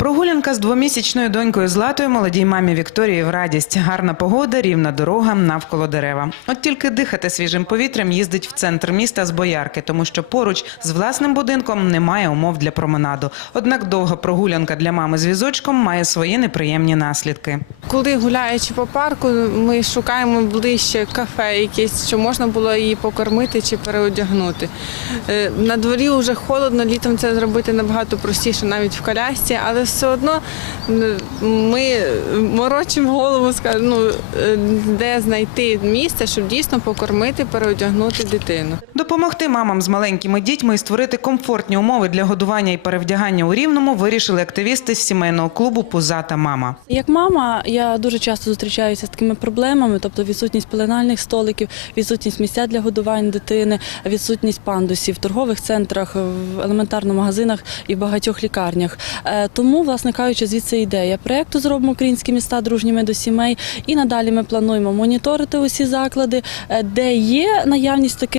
Прогулянка з двомісячною донькою Златою молодій мамі Вікторії в радість. Гарна погода, рівна дорога, навколо дерева. От тільки дихати свіжим повітрям їздить в центр міста з боярки, тому що поруч з власним будинком немає умов для променаду. Однак довга прогулянка для мами з візочком має свої неприємні наслідки. Коли гуляючи по парку, ми шукаємо ближче кафе, якесь, що можна було її покормити чи переодягнути. Е, На дворі вже холодно, літом це зробити набагато простіше, навіть в колясці, але все одно ми морочимо голову, скажімо, ну, е, де знайти місце, щоб дійсно покормити, переодягнути дитину. Допомогти мамам з маленькими дітьми і створити комфортні умови для годування і перевдягання у рівному вирішили активісти з сімейного клубу Пузата мама. Як мама, я дуже часто зустрічаюся з такими проблемами, тобто відсутність пеленальних столиків, відсутність місця для годування дитини, відсутність пандусів в торгових центрах, в елементарно магазинах і в багатьох лікарнях. Е, Тому, власне кажучи, звідси ідея проєкту зробимо українські міста дружніми до сімей. І надалі ми плануємо моніторити усі заклади, е, де є наявність таких.